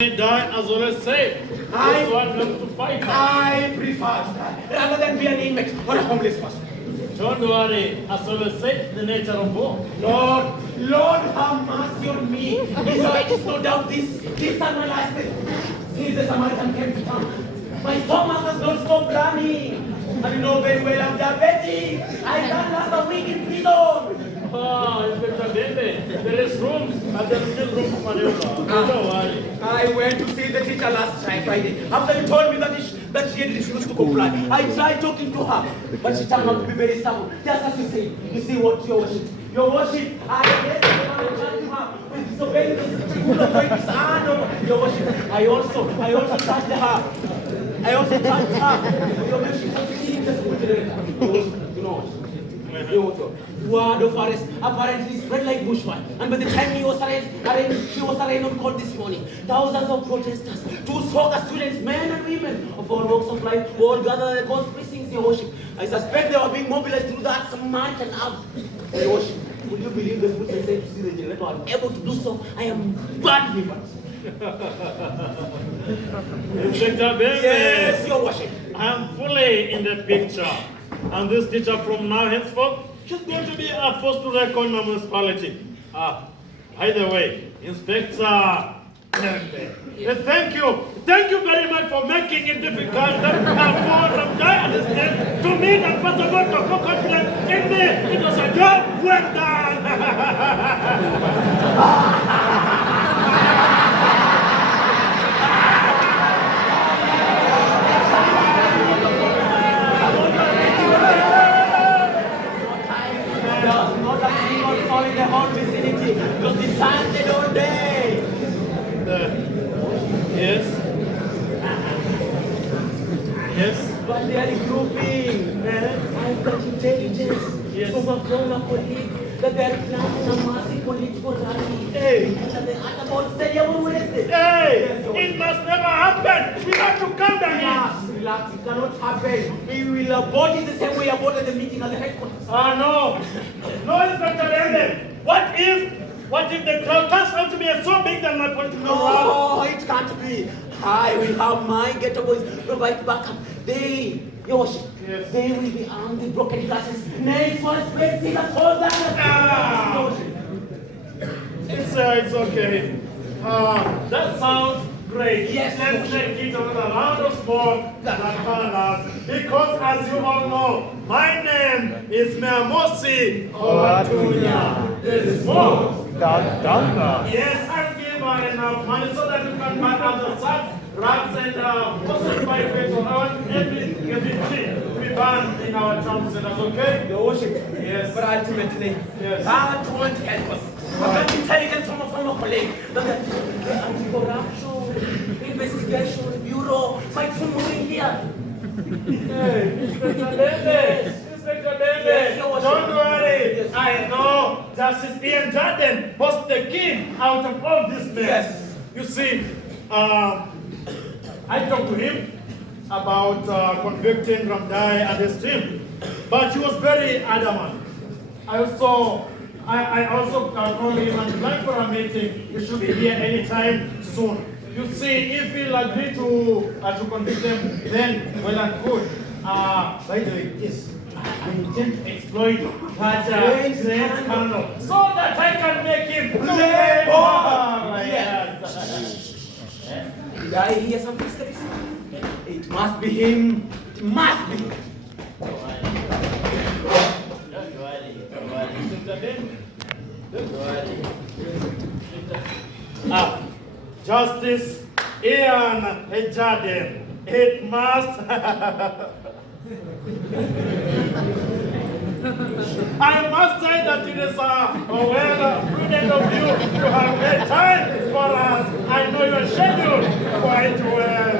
Die as well as say. This one comes to fight. I prefer to die rather than be an inmate or a homeless person. Don't worry, as well as say the nature of war. Lord, have mercy on me. It is no doubt these are my last days. Since the Samaritan came to town, my stomach has not stopped running. And you know very well I'm diabetic. I can't last a week in prison. Inspector Bembe, there is room, and there is still room for maneuver. Don't worry. I went to see the teacher last Friday. After he told me that she had refused to comply, I tried talking to her, but she turned out to be very stubborn. Just as you say, you see what your worship. Your worship, I arrested her and charged her with disobeying the rule of my dishonour. Your worship, I also charged her. Your worship, you know. Word of arrest apparently spread like bushfire, and by the time she was arraigned on court this morning, thousands of protesters, two soccer students, men and women of all walks of life, all gathered at the court precincts, your worship. I suspect they were being mobilized through that SAMARITAN app. Your worship, would you believe the fools I said to see the generator? I'm able to do so. I am badly bad. Inspector Bembe. Yes, your worship. I am fully in the picture. And this teacher from now henceforth, she's going to be a force to reckon in the municipality. By the way, Inspector Bembe, thank you very much for making it difficult for Ramdai and his team to meet and first of all to put confidence in me. It was a job well done. In the whole vicinity, because the sun they don't day. Yes. But they are grouping. I've got intelligence from a former colleague that they are planning a massive political rally. Hey. And the Atabot Stadium on Wednesday. Hey, it must never happen. We have to come down. Relax, it cannot happen. We will abort it the same way we aborted the meeting at the headquarters. No, Inspector Jaden. What if the crowd turns out to be so big than my political rally? No, it can't be. I will have my ghetto boys provide backup. They will be armed with broken glasses, nails for space, scissors, all that. It's okay. That sounds great. Yes. Let's take it with a round of applause because as you all know, my name is Mossi. This is Yes, I'll give her enough money so that you can buy other socks, rugs, and also buy petrol. I want everything to be banned in our town centers, okay? Your worship. Yes. But ultimately, Yes. that won't help us. But that intelligence from a former colleague, the anti-corruption investigation bureau might soon move in here. Hey, Inspector Bembe. Yes, Your worship. Don't worry. Yes. I know Justice Ian Jaden was the king out of all this mess. Yes. You see, I talked to him about convicting Ramdai and his team, but he was very adamant. I also called him and planned for a meeting. He should be here anytime soon. You see, if he'll agree to convict them, then well and good. By the way, yes, I intend to exploit that scandal so that I can make him play ball. Did I hear some footsteps? It must be him. It must be. Justice Ian Jaden. It must. I must say that it is well prudent of you to have made time for us. I know your schedule quite well.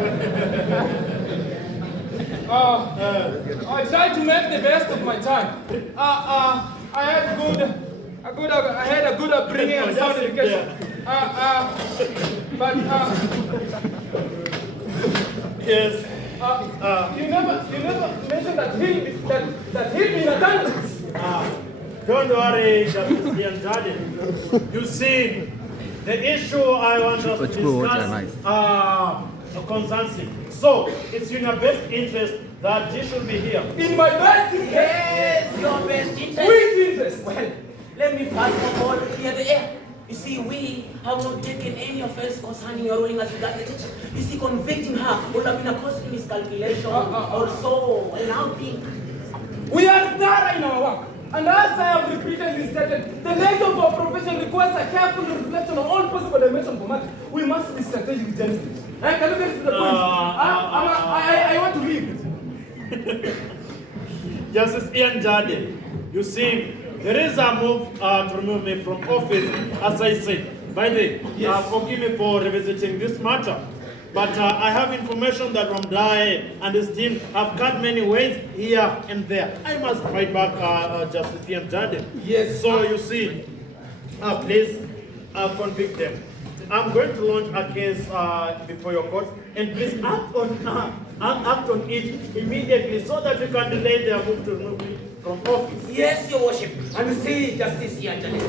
I tried to make the best of my time. I had a good upbringing and sound education. Yes. You never mentioned that he'll be in attendance. Don't worry, Justice Ian Jaden. You see, The issue I want us to discuss concerns him. So, it's in your best interest that he should be here. In my best interest? Yes, your best interest. Which interest? Well, let me first of all clear the air. You see, we have not taken any offense concerning your ruling as regard the teacher. You see, convicting her would have been a cost in miscalculation or so. And now think. We are thorough in our work. And as I have repeatedly stated, the nature of our profession requires a careful reflection on all possible dimensions of matter. We must be strategic gentlemen. Can you get to the point? I want to leave. Justice Ian Jaden, you see, there is a move to remove me from office, as I said. By the way, forgive me for revisiting this matter. But I have information that Ramdai and his team have cut many ways here and there. I must fight back Justice Ian Jaden. Yes. So you see, please convict them. I'm going to launch a case before your court, and please act on it immediately so that you can delay their move to remove me from office. Yes, Your Worship. And you see, Justice Jaden,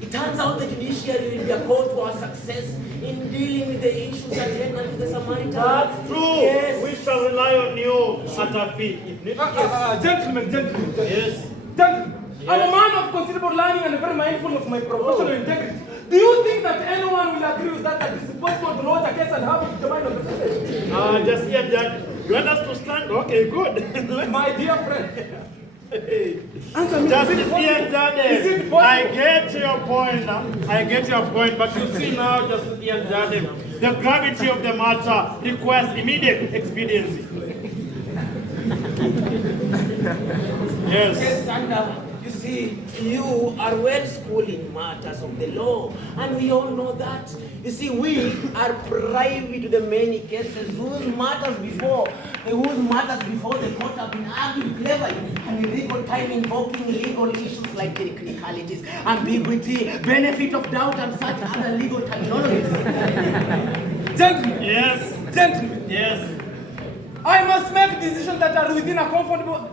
it turns out the judiciary will be a call to our success in dealing with the issues at hand with the Samaritan. That's true. Yes. We shall rely on you at our feet if needed. Gentlemen. Yes. Gentlemen, I'm a man of considerable learning and very mindful of my professional integrity. Do you think that anyone will agree with that it's possible to launch a case and have it determined on the same? Just here, Jack. You want us to stand? Okay, good. My dear friend. Answer me. Justice Ian Is it Jaden, possible? I get your point. I get your point, but you see now, Justice Ian Jaden, the gravity of the matter requires immediate expediency. Yes. Yes, and you see, you are well schooled in matters of the law, and we all know that. You see, we are privy to the many cases whose matters before the court have been argued cleverly and in legal time invoking legal issues like technicalities, ambiguity, benefit of doubt, and such other legal terminologies. Gentlemen. Yes. Gentlemen. Yes. I must make decisions that are within a comfortable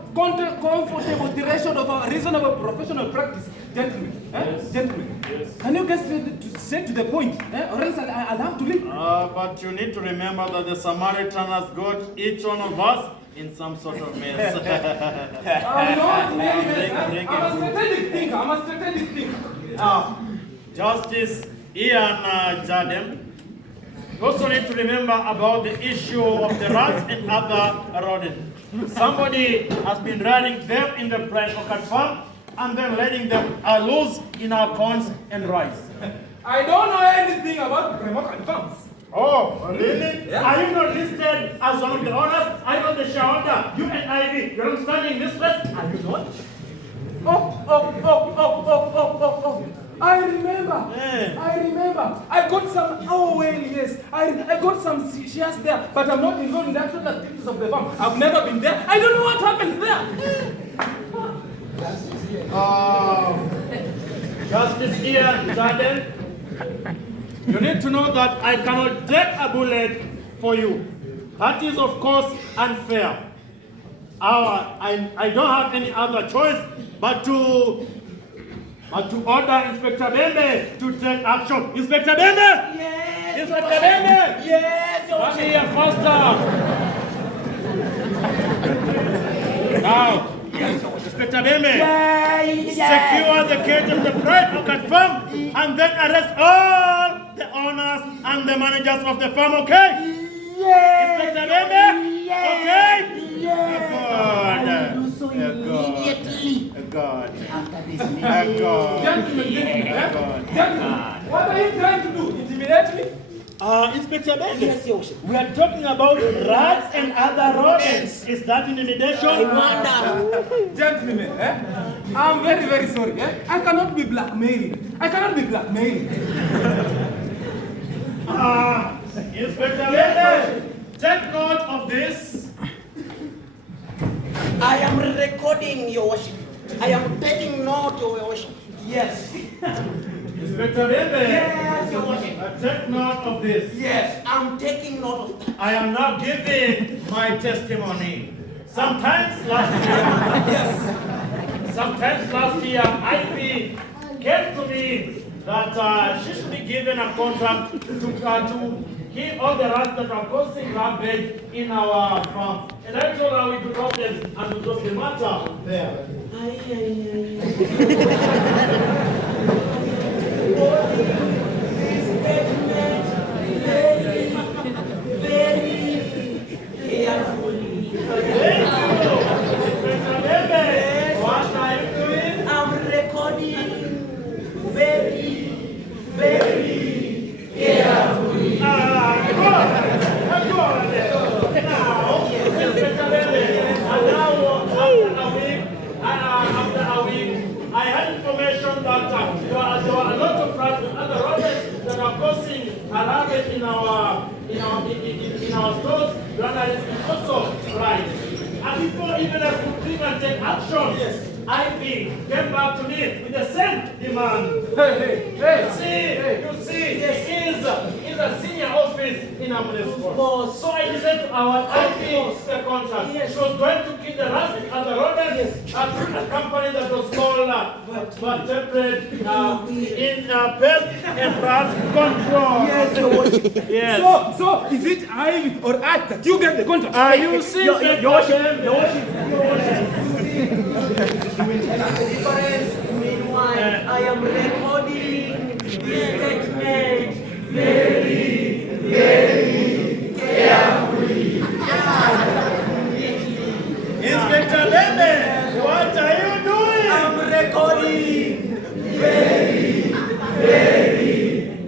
duration of a reasonable professional practice. Gentlemen, Yes. Gentlemen, Yes. can you get straight to the point, or else I'll have to leave. But you need to remember that the Samaritan has got each one of us in some sort of mess. I'm not in any mess. I'm a strategic thinker. Justice Ian Jaden, you also need to remember about the issue of the rats and other rodents. Somebody has been running them in the pride orchard farm and then letting them loose in our corns and rice. I don't know anything about remote farms. Oh, really? Yeah. Are you not listed as one of the owners? Are you not the shareholder? You and Ivy, you're not standing in this place? Are you not? Oh. I remember. Yeah. I remember. I got some. Oh well, yes. I got some shares there, but I'm not involved in the actual activities of the farm. I've never been there. I don't know what happens there. Justice Ian Jaden, you need to know that I cannot take a bullet for you. That is, of course, unfair. I don't have any other choice but to order Inspector Bembe to take action. Inspector Bembe! Yes! Inspector Bembe! Yes! Come here, faster! Now, Inspector Bembe, secure the cage of the pride orchard farm and then arrest all the owners and the managers of the farm, okay? Yes! Inspector Bembe? Yes! Okay? Yes! I will do so Good. immediately God. after this God. meeting. Gentlemen, what are you trying to do? Intimidate me? Inspector Bembe, Yes, Your Worship. we are talking about rats and other rodents. Is that intimidation? I wonder. Gentlemen, I'm very, very sorry. I cannot be blackmailed. Inspector Bembe, take note of this. I am recording, Your Worship. I am taking note, Your Worship. Yes. Inspector Bembe, Yes, Your Worship. take note of this. Yes, I'm taking note of that. I am now giving my testimony. Sometimes last year, Ivy came to me that she should be given a contract to kill all the rats that are causing ravage in our farm. And I told her we do problems and we drop the matter there. What are you doing? I'm recording very carefully. Good. Now, Inspector Bembe, and now after a week, I had information that there were a lot of rats and other rodents that are causing a ravage in our stores. Journalists is also right. And before even I could think and take action, Ivy came back to me with the same demand. You see, he's a senior office in our municipal. So I listened to our Ivy the contract. She was going to kill the rats and the rodents at a company that was called Vertebrate in Pest and Rat Control. Yes. So is it Ivy or Art that you get the contract? You see, Meanwhile, I am recording this statement very carefully. Inspector Bembe, what are you doing? I'm recording very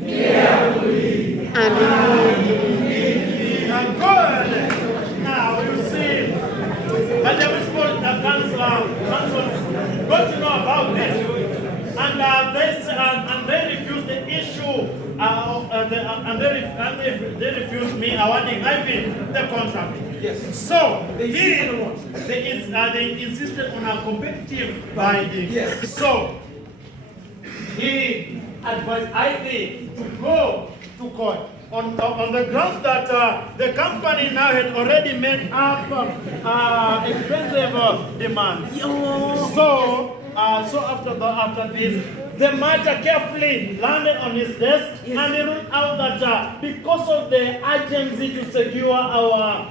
carefully. And good. Now you see, and the council got to know about this, and they refused the issue, and they refused me awarding Ivy the contract. Yes. So they insisted on a competitive bidding. Yes. So he advised Ivy to go to court on the grounds that the company now had already made up expensive demands. So after this, the matter carefully landed on his desk, and he ruled out that because of the urgency to secure our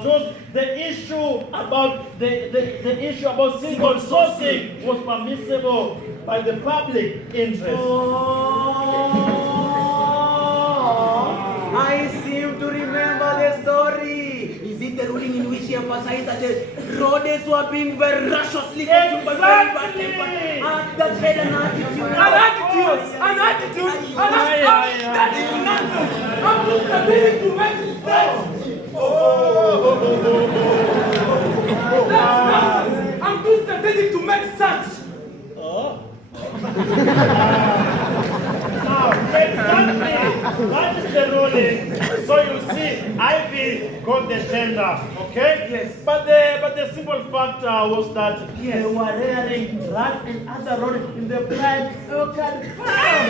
stores, the issue about single sourcing was permissible by the public interest. I seem to remember the story. Is it the ruling in which he emphasized that the rodents were being voraciously consumed by very bad temper and that had an attitude? That is nonsense. I'm just ability to make sense. That's nonsense. I'm too strategic to make sense. Now, exactly, that is the ruling. So you see, Ivy got the tender, okay? Yes. But the simple fact was that they were rearing rats and other rodents in the prime orchard farm.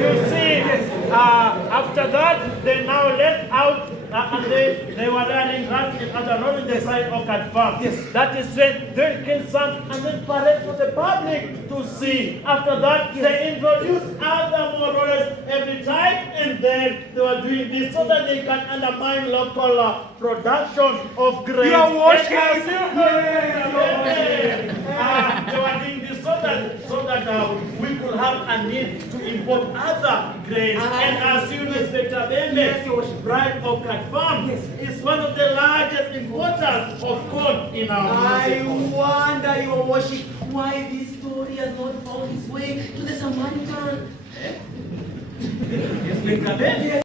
You see, after that, they now let out and they were rearing rats and other rodents in the prime orchard farm. Yes. That is when they can some and then parade for the public to see. After that, they introduced other more rodents every time, and then they were doing this so that they can undermine local production of grains. You are watching. They were doing this so that we could have a need to import other grains. And as you know, Inspector Bembe, Bright Orchard Farm is one of the largest importers of corn in our I municipality. wonder, Your Worship, why this story has not found its way to the Samaritan. Inspector Bembe?